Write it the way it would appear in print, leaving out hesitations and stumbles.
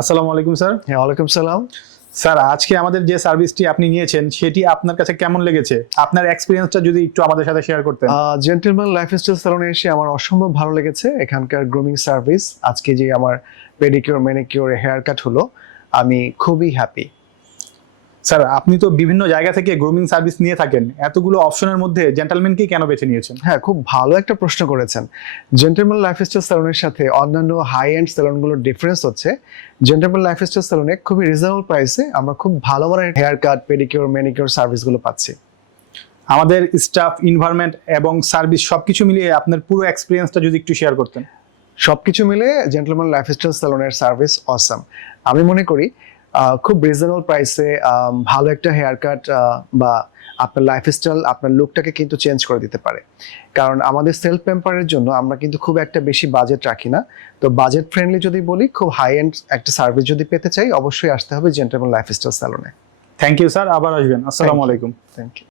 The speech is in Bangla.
আসসালামু আলাইকুম স্যার। হ্যাঁ, ওয়ালাইকুম সালাম। স্যার, আজকে আমাদের যে সার্ভিসটি আপনি নিয়েছেন সেটি আপনার কাছে কেমন লেগেছে? আপনার এক্সপেরিয়েন্সটা যদি একটু আমাদের সাথে শেয়ার করতেন। জেন্টলম্যান লাইফস্টাইল স্যালনে এসে আমার অসম্ভব ভালো লেগেছে। এখানকার গ্রুমিং সার্ভিস, আজকে যে আমার পেডিকিউর, ম্যানিকিউর, হেয়ার কাট হলো, আমি খুবই হ্যাপি। স্যার, আপনি তো বিভিন্ন জায়গা থেকে গ্রুমিং সার্ভিস নিয়ে থাকেন, এতগুলো অপশনের মধ্যে জেন্টলম্যানকেই কেন বেছে নিয়েছেন? হ্যাঁ, খুব ভালো একটা প্রশ্ন করেছেন। জেন্টলম্যান লাইফস্টাইল স্যালনের সাথে অন্যান্য হাই এন্ড স্যালনগুলোর ডিফারেন্স হচ্ছে, জেন্টলম্যান লাইফস্টাইল স্যালনে খুবই রিজনেবল প্রাইসে আমরা খুব ভালো মানের হেয়ার কাট, পেডিকিউর, ম্যানিকিউর সার্ভিসগুলো পাচ্ছি। আমাদের স্টাফ, এনভায়রনমেন্ট এবং সার্ভিস সবকিছু মিলিয়ে আপনার পুরো এক্সপিরিয়েন্সটা যদি একটু শেয়ার করতেন। সবকিছু মিলে জেন্টলম্যান লাইফস্টাইল স্যালনের সার্ভিস অসাম। আমি মনে করি খুব রিজনেবল প্রাইসে ভালো একটা হেয়ার কাট বা আপনার লাইফস্টাইল, আপনার লুকটাকে কিন্তু চেঞ্জ করে দিতে পারে। কারণ আমাদের সেলফ প্যাম্পারের জন্য আমরা কিন্তু খুব একটা বেশি বাজেট রাখি না। তো বাজেট ফ্রেন্ডলি যদি বলি, খুব হাই এন্ড একটা সার্ভিস যদি পেতে চাই, অবশ্যই আসতে হবে জেন্টলম্যান লাইফস্টাইল স্যালনে। থ্যাংক ইউ স্যার, আবার আসবেন। আসসালামু আলাইকুম। Thank you.